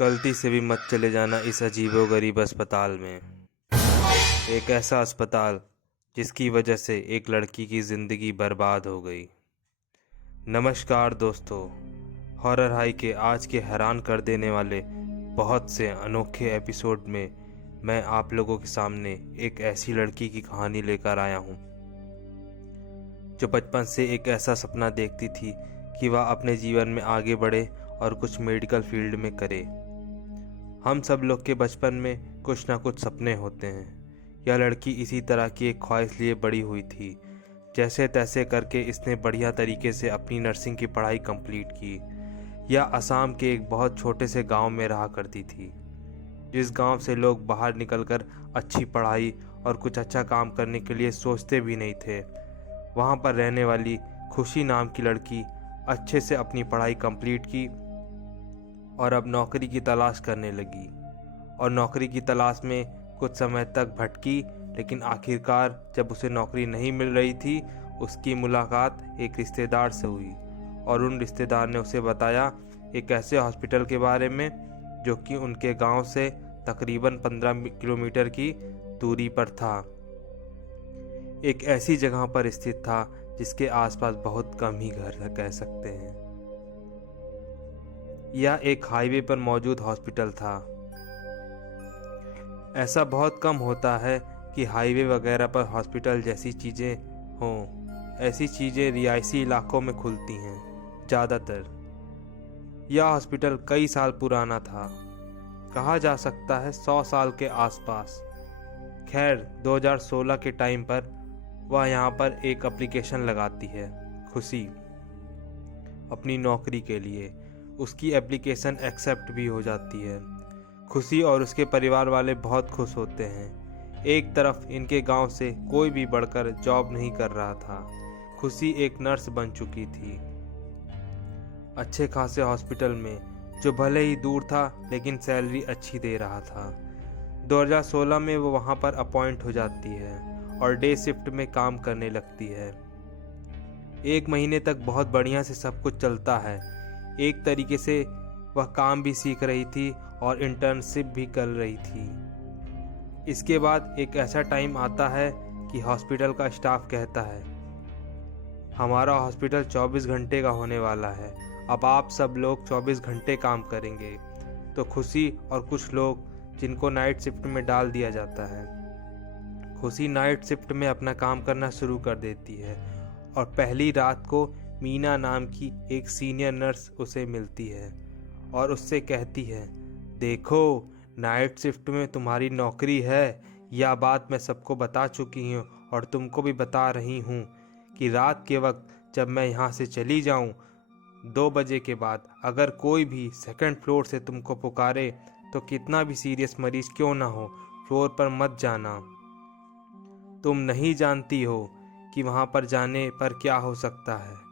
गलती से भी मत चले जाना इस अजीबोगरीब अस्पताल में। एक ऐसा अस्पताल जिसकी वजह से एक लड़की की ज़िंदगी बर्बाद हो गई। नमस्कार दोस्तों, हॉरर हाई के आज के हैरान कर देने वाले बहुत से अनोखे एपिसोड में मैं आप लोगों के सामने एक ऐसी लड़की की कहानी लेकर आया हूँ जो बचपन से एक ऐसा सपना देखती थी कि वह अपने जीवन में आगे बढ़े और कुछ मेडिकल फील्ड में करे। हम सब लोग के बचपन में कुछ ना कुछ सपने होते हैं। यह लड़की इसी तरह की एक ख्वाहिश लिए बड़ी हुई थी। जैसे तैसे करके इसने बढ़िया तरीके से अपनी नर्सिंग की पढ़ाई कंप्लीट की। यह असम के एक बहुत छोटे से गांव में रहा करती थी, जिस गांव से लोग बाहर निकलकर अच्छी पढ़ाई और कुछ अच्छा काम करने के लिए सोचते भी नहीं थे। वहां पर रहने वाली खुशी नाम की लड़की अच्छे से अपनी पढ़ाई कंप्लीट की और अब नौकरी की तलाश करने लगी। और नौकरी की तलाश में कुछ समय तक भटकी, लेकिन आखिरकार जब उसे नौकरी नहीं मिल रही थी, उसकी मुलाकात एक रिश्तेदार से हुई और उन रिश्तेदार ने उसे बताया एक ऐसे हॉस्पिटल के बारे में जो कि उनके गांव से तकरीबन 15 किलोमीटर की दूरी पर था। एक ऐसी जगह पर स्थित था जिसके आसपास बहुत कम ही घर कह सकते हैं। यह एक हाईवे पर मौजूद हॉस्पिटल था। ऐसा बहुत कम होता है कि हाईवे वगैरह पर हॉस्पिटल जैसी चीज़ें हों। ऐसी चीज़ें रिहायशी इलाकों में खुलती हैं ज़्यादातर। यह हॉस्पिटल कई साल पुराना था, कहा जा सकता है 100 साल के आसपास। खैर 2016 के टाइम पर वह यहाँ पर एक एप्लीकेशन लगाती है, खुशी, अपनी नौकरी के लिए। उसकी एप्लीकेशन एक्सेप्ट भी हो जाती है। खुशी और उसके परिवार वाले बहुत खुश होते हैं। एक तरफ इनके गांव से कोई भी बढ़कर जॉब नहीं कर रहा था। खुशी एक नर्स बन चुकी थी अच्छे खासे हॉस्पिटल में, जो भले ही दूर था लेकिन सैलरी अच्छी दे रहा था। 2016 में वो वहाँ पर अपॉइंट हो जाती है और डे शिफ्ट में काम करने लगती है। 1 महीने तक बहुत बढ़िया से सब कुछ चलता है। एक तरीके से वह काम भी सीख रही थी और इंटर्नशिप भी कर रही थी। इसके बाद एक ऐसा टाइम आता है कि हॉस्पिटल का स्टाफ कहता है, हमारा हॉस्पिटल 24 घंटे का होने वाला है, अब आप सब लोग 24 घंटे काम करेंगे। तो खुशी और कुछ लोग जिनको नाइट शिफ्ट में डाल दिया जाता है। खुशी नाइट शिफ्ट में अपना काम करना शुरू कर देती है और पहली रात को मीना नाम की एक सीनियर नर्स उसे मिलती है और उससे कहती है, देखो नाइट शिफ्ट में तुम्हारी नौकरी है, यह बात मैं सबको बता चुकी हूँ और तुमको भी बता रही हूँ कि रात के वक्त जब मैं यहाँ से चली जाऊँ 2 बजे के बाद अगर कोई भी 2nd फ्लोर से तुमको पुकारे तो कितना भी सीरियस मरीज क्यों ना हो, फ्लोर पर मत जाना। तुम नहीं जानती हो कि वहाँ पर जाने पर क्या हो सकता है।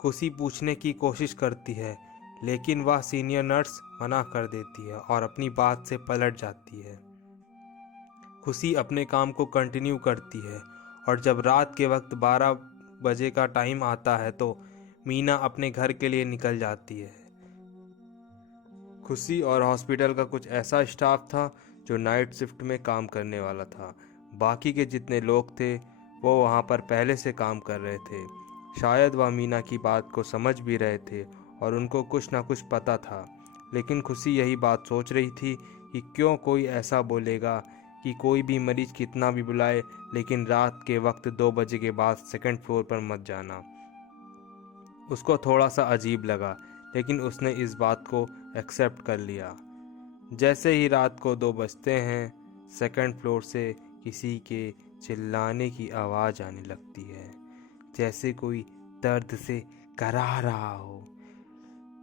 खुशी पूछने की कोशिश करती है, लेकिन वह सीनियर नर्स मना कर देती है और अपनी बात से पलट जाती है। खुशी अपने काम को कंटिन्यू करती है और जब रात के वक्त 12 बजे का टाइम आता है तो मीना अपने घर के लिए निकल जाती है। खुशी और हॉस्पिटल का कुछ ऐसा स्टाफ था जो नाइट शिफ्ट में काम करने वाला था। बाकी के जितने लोग थे वो वहाँ पर पहले से काम कर रहे थे। शायद वह मीना की बात को समझ भी रहे थे और उनको कुछ ना कुछ पता था, लेकिन खुशी यही बात सोच रही थी कि क्यों कोई ऐसा बोलेगा कि कोई भी मरीज कितना भी बुलाए लेकिन रात के वक्त 2 बजे के बाद 2nd फ्लोर पर मत जाना। उसको थोड़ा सा अजीब लगा, लेकिन उसने इस बात को एक्सेप्ट कर लिया। जैसे ही रात को 2 बजते हैं, 2nd फ्लोर से किसी के चिल्लाने की आवाज़ आने लगती है, जैसे कोई दर्द से कराह रहा हो।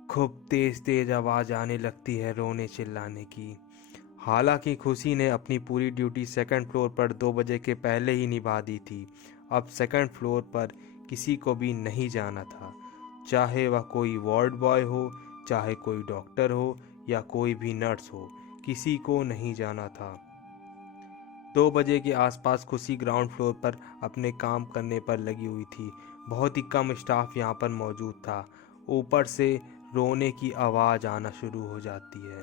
खूब तेज तेज आवाज़ आने लगती है रोने चिल्लाने की। हालांकि खुशी ने अपनी पूरी ड्यूटी 2nd फ्लोर पर 2 बजे के पहले ही निभा दी थी। अब 2nd फ्लोर पर किसी को भी नहीं जाना था, चाहे वह कोई वार्ड बॉय हो, चाहे कोई डॉक्टर हो या कोई भी नर्स हो, किसी को नहीं जाना था। 2 बजे के आसपास खुशी ग्राउंड फ्लोर पर अपने काम करने पर लगी हुई थी। बहुत ही कम स्टाफ यहाँ पर मौजूद था। ऊपर से रोने की आवाज़ आना शुरू हो जाती है।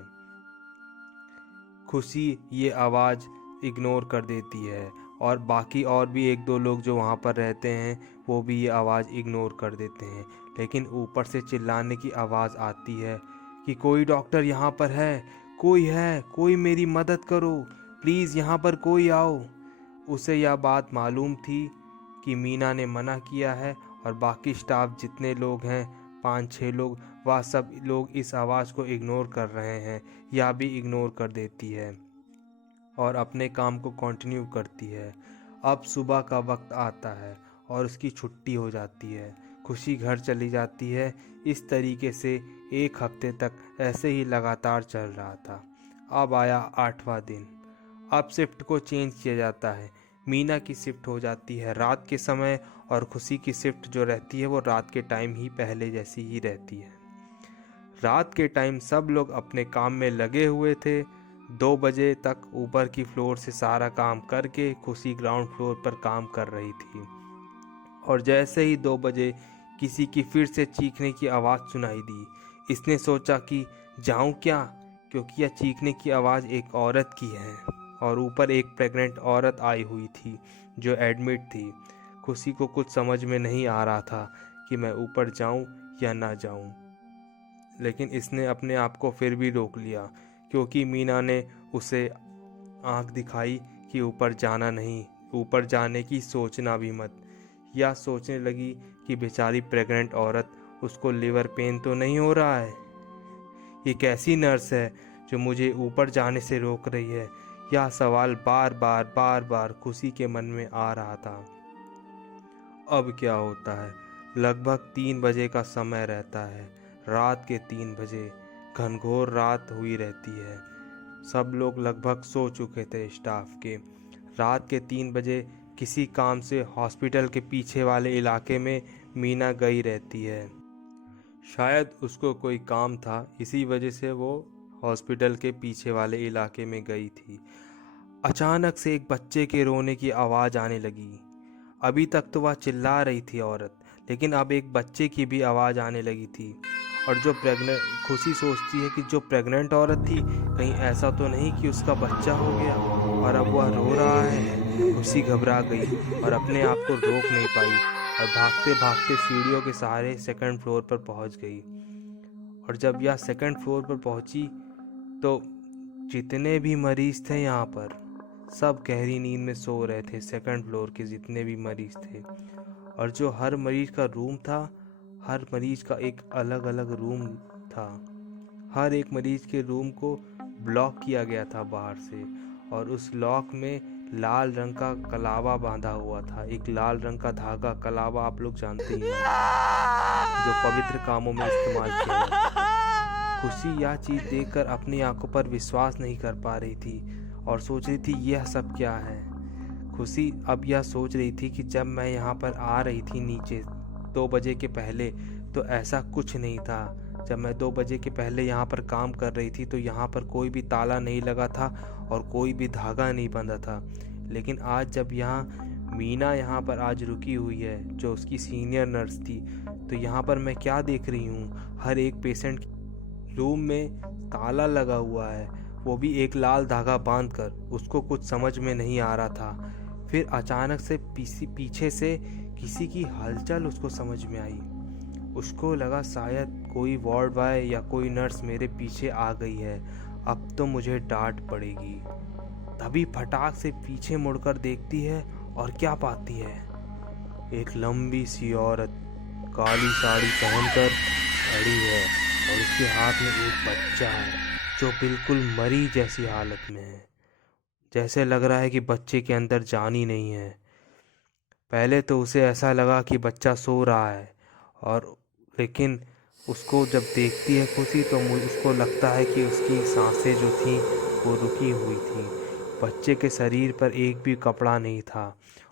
खुशी ये आवाज़ इग्नोर कर देती है और बाकी और भी एक दो लोग जो वहाँ पर रहते हैं वो भी ये आवाज़ इग्नोर कर देते हैं। लेकिन ऊपर से चिल्लाने की आवाज़ आती है कि कोई डॉक्टर यहाँ पर है, कोई मेरी मदद करो, प्लीज़ यहाँ पर कोई आओ। उसे यह बात मालूम थी कि मीना ने मना किया है और बाकी स्टाफ जितने लोग हैं 5-6 लोग, वह सब लोग इस आवाज़ को इग्नोर कर रहे हैं या भी इग्नोर कर देती है और अपने काम को कंटिन्यू करती है। अब सुबह का वक्त आता है और उसकी छुट्टी हो जाती है। खुशी घर चली जाती है। इस तरीके से 1 हफ्ते तक ऐसे ही लगातार चल रहा था। अब आया 8वां दिन। अब शिफ्ट को चेंज किया जाता है। मीना की शिफ्ट हो जाती है रात के समय और खुशी की शिफ्ट जो रहती है वो रात के टाइम ही पहले जैसी ही रहती है। रात के टाइम सब लोग अपने काम में लगे हुए थे। 2 बजे तक ऊपर की फ्लोर से सारा काम करके खुशी ग्राउंड फ्लोर पर काम कर रही थी और जैसे ही 2 बजे किसी की फिर से चीखने की आवाज़ सुनाई दी। इसने सोचा कि जाऊं क्या, क्योंकि यह चीखने की आवाज़ एक औरत की है और ऊपर एक प्रेग्नेंट औरत आई हुई थी जो एडमिट थी। खुशी को कुछ समझ में नहीं आ रहा था कि मैं ऊपर जाऊं या ना जाऊं, लेकिन इसने अपने आप को फिर भी रोक लिया क्योंकि मीना ने उसे आंख दिखाई कि ऊपर जाना नहीं, ऊपर जाने की सोचना भी मत। या सोचने लगी कि बेचारी प्रेग्नेंट औरत, उसको लिवर पेन तो नहीं हो रहा है? ये कैसी नर्स है जो मुझे ऊपर जाने से रोक रही है? यह सवाल बार बार खुशी के मन में आ रहा था। अब क्या होता है? लगभग 3 बजे का समय रहता है। रात के 3 बजे घनघोर रात हुई रहती है। सब लोग लगभग सो चुके थे स्टाफ के। रात के 3 बजे किसी काम से हॉस्पिटल के पीछे वाले इलाके में मीना गई रहती है। शायद उसको कोई काम था, इसी वजह से वो हॉस्पिटल के पीछे वाले इलाके में गई थी। अचानक से एक बच्चे के रोने की आवाज़ आने लगी। अभी तक तो वह चिल्ला रही थी औरत, लेकिन अब एक बच्चे की भी आवाज़ आने लगी थी। और खुशी सोचती है कि जो प्रेग्नेंट औरत थी, कहीं ऐसा तो नहीं कि उसका बच्चा हो गया और अब वह रो रहा है। खुशी घबरा गई और अपने आप को रोक नहीं पाई और भागते भागते सीढ़ियों के सहारे 2nd फ्लोर पर पहुंच गई। और जब यह 2nd फ्लोर पर पहुंची तो जितने भी मरीज थे यहाँ पर सब गहरी नींद में सो रहे थे। 2nd फ्लोर के जितने भी मरीज थे, और जो हर मरीज का रूम था, हर मरीज का एक अलग अलग रूम था। हर एक मरीज के रूम को ब्लॉक किया गया था बाहर से और उस लॉक में लाल रंग का कलावा बांधा हुआ था। एक लाल रंग का धागा, कलावा आप लोग जानते ही हैं, जो पवित्र कामों में इस्तेमाल किया जाता है। खुशी यह चीज़ देखकर अपनी आंखों पर विश्वास नहीं कर पा रही थी और सोच रही थी यह सब क्या है। खुशी अब यह सोच रही थी कि जब मैं यहाँ पर आ रही थी नीचे 2 बजे के पहले, तो ऐसा कुछ नहीं था। जब मैं 2 बजे के पहले यहाँ पर काम कर रही थी तो यहाँ पर कोई भी ताला नहीं लगा था और कोई भी धागा नहीं बंधा था। लेकिन आज जब मीना यहाँ पर आज रुकी हुई है, जो उसकी सीनियर नर्स थी, तो यहाँ पर मैं क्या देख रही हूँ? हर एक पेशेंट रूम में ताला लगा हुआ है, वो भी एक लाल धागा बांधकर। उसको कुछ समझ में नहीं आ रहा था। फिर अचानक से पीछे से किसी की हलचल उसको समझ में आई। उसको लगा शायद कोई वार्ड बॉय या कोई नर्स मेरे पीछे आ गई है, अब तो मुझे डांट पड़ेगी। तभी फटाक से पीछे मुड़कर देखती है और क्या पाती है? एक लंबी सी औरत काली साड़ी पहनकर खड़ी है और उसके हाथ में एक बच्चा है जो बिल्कुल मरी जैसी हालत में है। जैसे लग रहा है कि बच्चे के अंदर जान ही नहीं है। पहले तो उसे ऐसा लगा कि बच्चा सो रहा है, और लेकिन उसको जब देखती है खुशी तो उसको लगता है कि उसकी सांसें जो थी वो रुकी हुई थी। बच्चे के शरीर पर एक भी कपड़ा नहीं था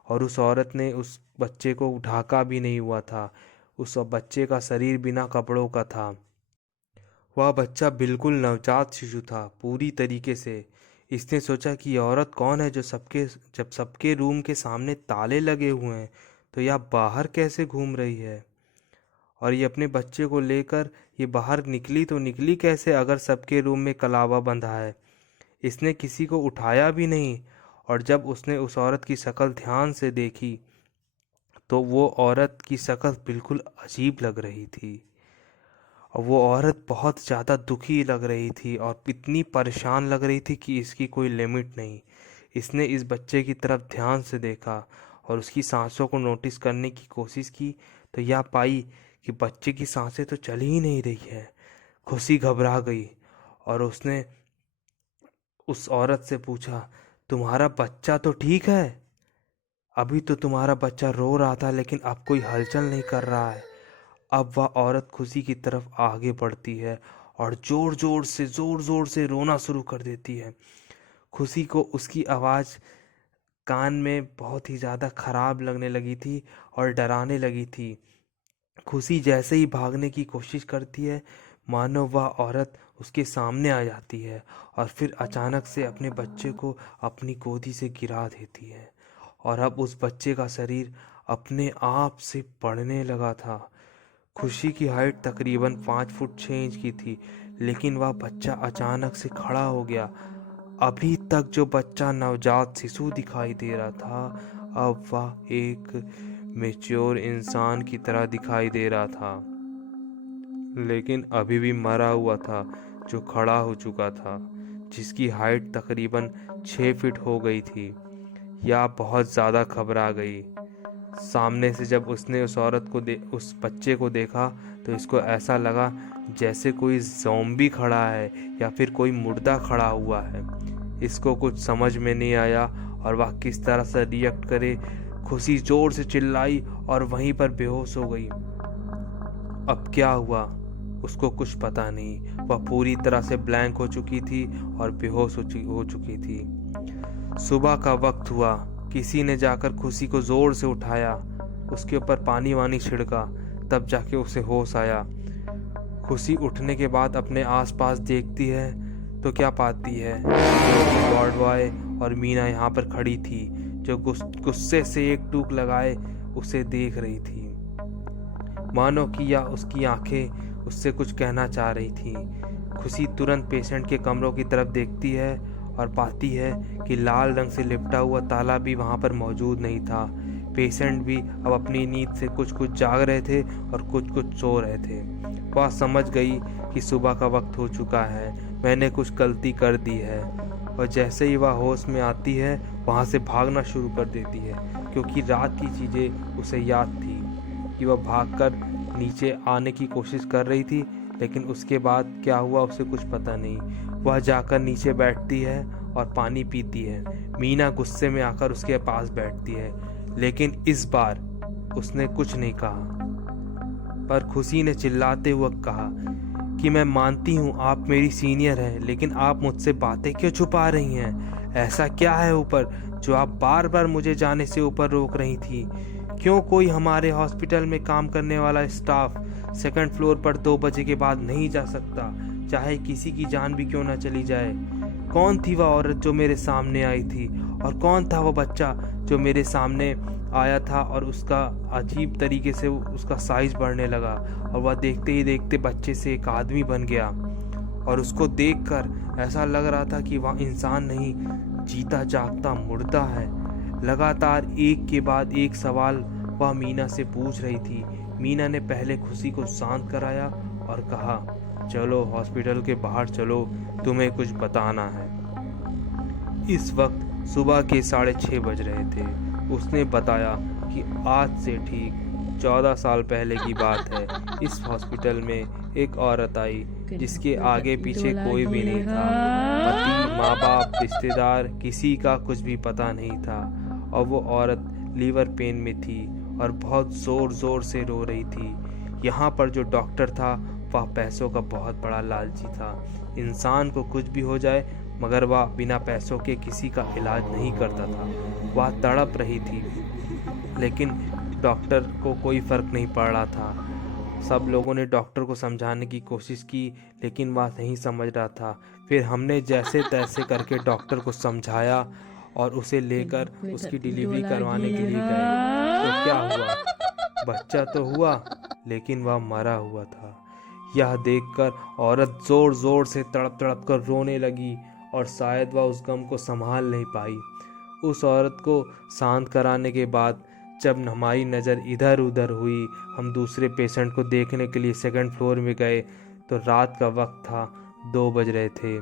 और उस औरत ने उस बच्चे को ढाका भी नहीं हुआ था। उस बच्चे का शरीर बिना कपड़ों का था। वह बच्चा बिल्कुल नवजात शिशु था पूरी तरीके से। इसने सोचा कि यह औरत कौन है जब सबके रूम के सामने ताले लगे हुए हैं तो यह बाहर कैसे घूम रही है? और ये अपने बच्चे को लेकर ये बाहर निकली तो निकली कैसे अगर सबके रूम में कलावा बंधा है? इसने किसी को उठाया भी नहीं। और जब उसने उस औरत की शक्ल ध्यान से देखी तो वो औरत की शक्ल बिल्कुल अजीब लग रही थी, और वो औरत बहुत ज़्यादा दुखी लग रही थी और इतनी परेशान लग रही थी कि इसकी कोई लिमिट नहीं। इसने इस बच्चे की तरफ ध्यान से देखा और उसकी सांसों को नोटिस करने की कोशिश की, तो यह पाई कि बच्चे की सांसें तो चल ही नहीं रही है। खुशी घबरा गई और उसने उस औरत से पूछा, तुम्हारा बच्चा तो ठीक है? अभी तो तुम्हारा बच्चा रो रहा था, लेकिन अब कोई हलचल नहीं कर रहा है। अब वह औरत खुशी की तरफ आगे बढ़ती है और जोर जोर से रोना शुरू कर देती है। खुशी को उसकी आवाज़ कान में बहुत ही ज़्यादा खराब लगने लगी थी और डराने लगी थी। खुशी जैसे ही भागने की कोशिश करती है, मानो वह औरत उसके सामने आ जाती है और फिर अचानक से अपने बच्चे को अपनी गोदी से गिरा देती है। और अब उस बच्चे का शरीर अपने आप से बढ़ने लगा था। खुशी की हाइट तकरीबन 5 फुट 6 इंच की थी, लेकिन वह बच्चा अचानक से खड़ा हो गया। अभी तक जो बच्चा नवजात शिशु दिखाई दे रहा था, अब वह एक मैच्योर इंसान की तरह दिखाई दे रहा था, लेकिन अभी भी मरा हुआ था, जो खड़ा हो चुका था, जिसकी हाइट तकरीबन 6 फीट हो गई थी। या बहुत ज़्यादा घबरा गई। सामने से जब उसने उस बच्चे को देखा, तो इसको ऐसा लगा जैसे कोई ज़ॉम्बी खड़ा है या फिर कोई मुर्दा खड़ा हुआ है। इसको कुछ समझ में नहीं आया और वह किस तरह से रिएक्ट करे। खुशी जोर से चिल्लाई और वहीं पर बेहोश हो गई। अब क्या हुआ उसको कुछ पता नहीं। वह पूरी तरह से ब्लैंक हो चुकी थी और बेहोश हो चुकी थी। सुबह का वक्त हुआ। किसी ने जाकर खुशी को जोर से उठाया, उसके ऊपर पानी वानी छिड़का, तब जाके उसे होश आया। खुशी उठने के बाद अपने आसपास देखती है तो क्या पाती है, जो वार्ड बॉय और मीना यहाँ पर खड़ी थी, जो गुस्से से एक टूक लगाए उसे देख रही थी, मानो कि या उसकी आंखें उससे कुछ कहना चाह रही थी। खुशी तुरंत पेशेंट के कमरों की तरफ देखती है और पाती है कि लाल रंग से लिपटा हुआ ताला भी वहाँ पर मौजूद नहीं था। पेशेंट भी अब अपनी नींद से कुछ कुछ जाग रहे थे और कुछ कुछ सो रहे थे। वह समझ गई कि सुबह का वक्त हो चुका है, मैंने कुछ गलती कर दी है, और जैसे ही वह होश में आती है वहाँ से भागना शुरू कर देती है, क्योंकि रात की चीज़ें उसे याद थी कि वह भागकर नीचे आने की कोशिश कर रही थी, लेकिन उसके बाद क्या हुआ उसे कुछ पता नहीं। वह जाकर नीचे बैठती है और पानी पीती है। मीना गुस्से में आकर उसके पास बैठती है, लेकिन इस बार उसने कुछ नहीं कहा। पर खुशी ने चिल्लाते हुए कहा कि मैं मानती हूँ आप मेरी सीनियर हैं, लेकिन आप मुझसे बातें क्यों छुपा रही हैं? ऐसा क्या है ऊपर जो आप बार बार मुझे जाने से ऊपर रोक रही थी? क्यों कोई हमारे हॉस्पिटल में काम करने वाला स्टाफ सेकंड फ्लोर पर 2 बजे के बाद नहीं जा सकता, चाहे किसी की जान भी क्यों ना चली जाए? कौन थी वह औरत जो मेरे सामने आई थी, और कौन था वो बच्चा जो मेरे सामने आया था और उसका अजीब तरीके से उसका साइज बढ़ने लगा, और वह देखते ही देखते बच्चे से एक आदमी बन गया, और उसको देखकर ऐसा लग रहा था कि वह इंसान नहीं, जीता जागता मुर्दा है। लगातार एक के बाद एक सवाल वह मीना से पूछ रही थी। मीना ने पहले खुशी को शांत कराया और कहा, चलो हॉस्पिटल के बाहर चलो, तुम्हें कुछ बताना है। इस वक्त सुबह के 6:30 बज रहे थे। उसने बताया कि आज से ठीक 14 साल पहले की बात है। इस हॉस्पिटल में एक औरत आई जिसके आगे पीछे कोई भी नहीं था। पति, माँ बाप, रिश्तेदार, किसी का कुछ भी पता नहीं था, और वो औरत लीवर पेन में थी और बहुत ज़ोर ज़ोर से रो रही थी। यहाँ पर जो डॉक्टर था वह पैसों का बहुत बड़ा लालची था। इंसान को कुछ भी हो जाए, मगर वह बिना पैसों के किसी का इलाज नहीं करता था। वह तड़प रही थी, लेकिन डॉक्टर को कोई फ़र्क नहीं पड़ रहा था। सब लोगों ने डॉक्टर को समझाने की कोशिश की, लेकिन वह नहीं समझ रहा था। फिर हमने जैसे तैसे करके डॉक्टर को समझाया और उसे लेकर उसकी डिलीवरी करवाने के लिए गए। तो क्या हुआ? बच्चा तो हुआ, लेकिन वह मरा हुआ था। यह देखकर औरत जोर जोर से तड़प तड़प कर रोने लगी और शायद वह उस गम को संभाल नहीं पाई। उस औरत को शांत कराने के बाद जब हमारी नज़र इधर उधर हुई, हम दूसरे पेशेंट को देखने के लिए सेकंड फ्लोर में गए तो रात का वक्त था, 2 बज रहे थे।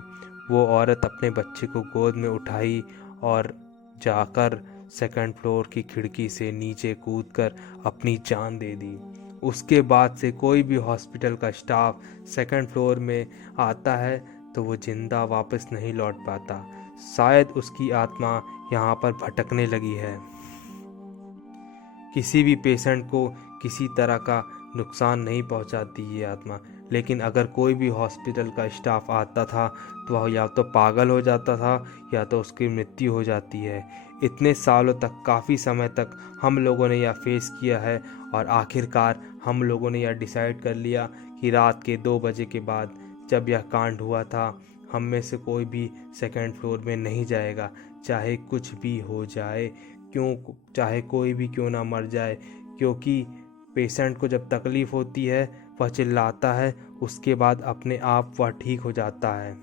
वो औरत अपने बच्चे को गोद में उठाई और जाकर सेकंड फ्लोर की खिड़की से नीचे कूदकर अपनी जान दे दी। उसके बाद से कोई भी हॉस्पिटल का स्टाफ सेकंड फ्लोर में आता है तो वो जिंदा वापस नहीं लौट पाता। शायद उसकी आत्मा यहाँ पर भटकने लगी है। किसी भी पेशेंट को किसी तरह का नुकसान नहीं पहुंचाती ये आत्मा, लेकिन अगर कोई भी हॉस्पिटल का स्टाफ आता था तो वह या तो पागल हो जाता था या तो उसकी मृत्यु हो जाती है। इतने सालों तक, काफ़ी समय तक हम लोगों ने यह फेस किया है और आखिरकार हम लोगों ने यह डिसाइड कर लिया कि रात के 2 बजे के बाद जब यह कांड हुआ था, हम में से कोई भी सेकंड फ्लोर में नहीं जाएगा, चाहे कुछ भी हो जाए, चाहे कोई भी क्यों ना मर जाए। क्योंकि पेशेंट को जब तकलीफ़ होती है वह चिल्लाता है, उसके बाद अपने आप वह ठीक हो जाता है।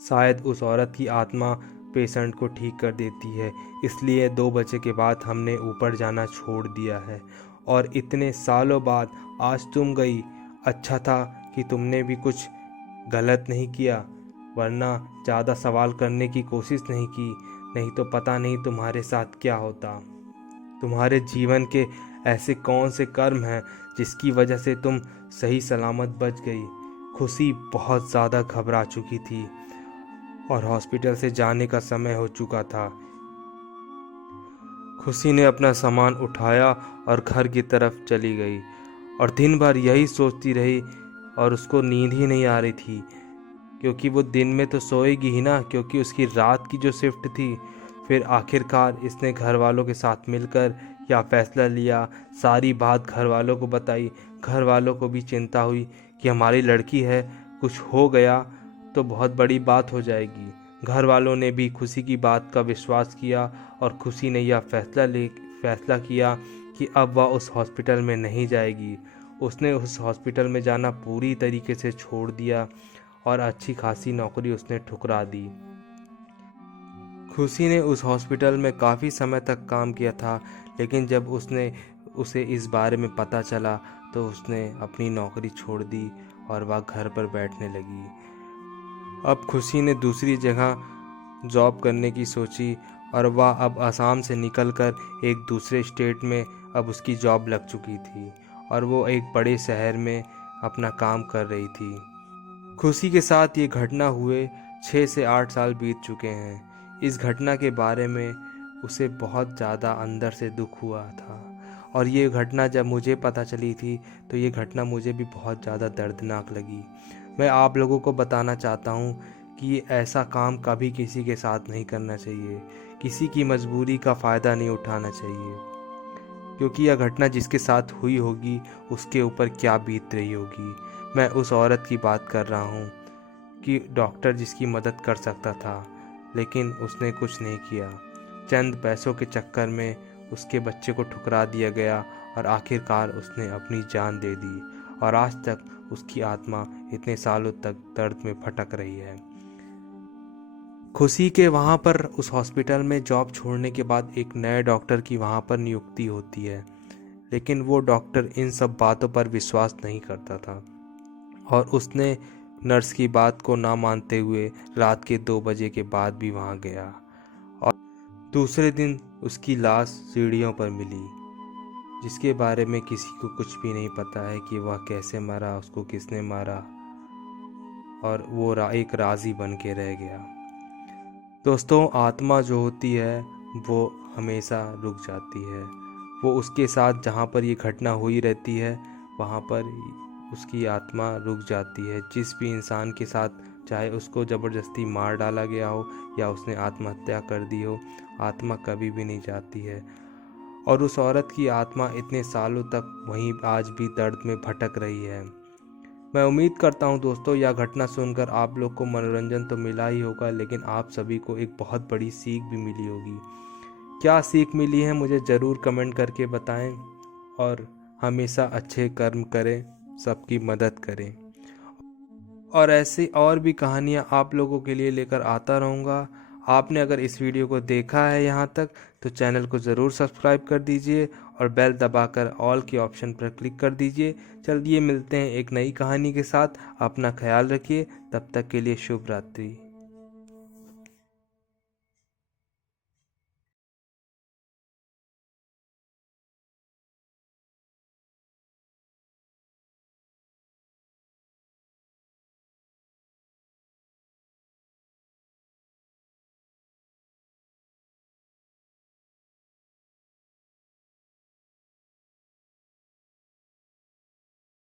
शायद उस औरत की आत्मा पेशेंट को ठीक कर देती है, इसलिए 2 बजे के बाद हमने ऊपर जाना छोड़ दिया है। और इतने सालों बाद आज तुम गई, अच्छा था कि तुमने भी कुछ गलत नहीं किया, वरना ज़्यादा सवाल करने की कोशिश नहीं की, नहीं तो पता नहीं तुम्हारे साथ क्या होता। तुम्हारे जीवन के ऐसे कौन से कर्म हैं जिसकी वजह से तुम सही सलामत बच गई। खुशी बहुत ज़्यादा घबरा चुकी थी और हॉस्पिटल से जाने का समय हो चुका था। खुशी ने अपना सामान उठाया और घर की तरफ चली गई और दिन भर यही सोचती रही और उसको नींद ही नहीं आ रही थी, क्योंकि वो दिन में तो सोएगी ही ना, क्योंकि उसकी रात की जो शिफ्ट थी। फिर आखिरकार इसने घर वालों के साथ मिलकर यह फैसला लिया, सारी बात घर वालों को बताई। घर वालों को भी चिंता हुई कि हमारी लड़की है, कुछ हो गया तो बहुत बड़ी बात हो जाएगी। घर वालों ने भी खुशी की बात का विश्वास किया और खुशी ने यह फैसला किया कि अब वह उस हॉस्पिटल में नहीं जाएगी। उसने उस हॉस्पिटल में जाना पूरी तरीके से छोड़ दिया और अच्छी खासी नौकरी उसने ठुकरा दी। खुशी ने उस हॉस्पिटल में काफ़ी समय तक काम किया था, लेकिन जब उसे इस बारे में पता चला तो उसने अपनी नौकरी छोड़ दी और वह घर पर बैठने लगी। अब खुशी ने दूसरी जगह जॉब करने की सोची और वह अब आसाम से निकलकर एक दूसरे स्टेट में अब उसकी जॉब लग चुकी थी और वो एक बड़े शहर में अपना काम कर रही थी। खुशी के साथ ये घटना हुए 6 से 8 साल बीत चुके हैं। इस घटना के बारे में उसे बहुत ज़्यादा अंदर से दुख हुआ था और ये घटना जब मुझे पता चली थी तो ये घटना मुझे भी बहुत ज़्यादा दर्दनाक लगी। मैं आप लोगों को बताना चाहता हूँ कि ऐसा काम कभी किसी के साथ नहीं करना चाहिए, किसी की मजबूरी का फ़ायदा नहीं उठाना चाहिए, क्योंकि यह घटना जिसके साथ हुई होगी उसके ऊपर क्या बीत रही होगी। मैं उस औरत की बात कर रहा हूँ कि डॉक्टर जिसकी मदद कर सकता था, लेकिन उसने कुछ नहीं किया। चंद पैसों के चक्कर में उसके बच्चे को ठुकरा दिया गया और आखिरकार उसने अपनी जान दे दी और आज तक उसकी आत्मा इतने सालों तक दर्द में भटक रही है। खुशी के वहाँ पर उस हॉस्पिटल में जॉब छोड़ने के बाद एक नए डॉक्टर की वहाँ पर नियुक्ति होती है, लेकिन वो डॉक्टर इन सब बातों पर विश्वास नहीं करता था और उसने नर्स की बात को ना मानते हुए रात के 2 बजे के बाद भी वहाँ गया और दूसरे दिन उसकी लाश सीढ़ियों पर मिली, जिसके बारे में किसी को कुछ भी नहीं पता है कि वह कैसे मरा, उसको किसने मारा, और वो एक राज ही बन के रह गया। दोस्तों, आत्मा जो होती है वो हमेशा रुक जाती है। वो उसके साथ जहाँ पर ये घटना हुई रहती है वहाँ पर उसकी आत्मा रुक जाती है। जिस भी इंसान के साथ, चाहे उसको ज़बरदस्ती मार डाला गया हो या उसने आत्महत्या कर दी हो, आत्मा कभी भी नहीं जाती है। और उस औरत की आत्मा इतने सालों तक वहीं आज भी दर्द में भटक रही है। मैं उम्मीद करता हूं दोस्तों, यह घटना सुनकर आप लोग को मनोरंजन तो मिला ही होगा, लेकिन आप सभी को एक बहुत बड़ी सीख भी मिली होगी। क्या सीख मिली है मुझे ज़रूर कमेंट करके बताएं और हमेशा अच्छे कर्म करें, सबकी मदद करें। और ऐसी और भी कहानियाँ आप लोगों के लिए लेकर आता रहूँगा। आपने अगर इस वीडियो को देखा है यहाँ तक तो चैनल को ज़रूर सब्सक्राइब कर दीजिए और बेल दबाकर ऑल के ऑप्शन पर क्लिक कर दीजिए। चलिए मिलते हैं एक नई कहानी के साथ। अपना ख्याल रखिए, तब तक के लिए शुभ रात्रि।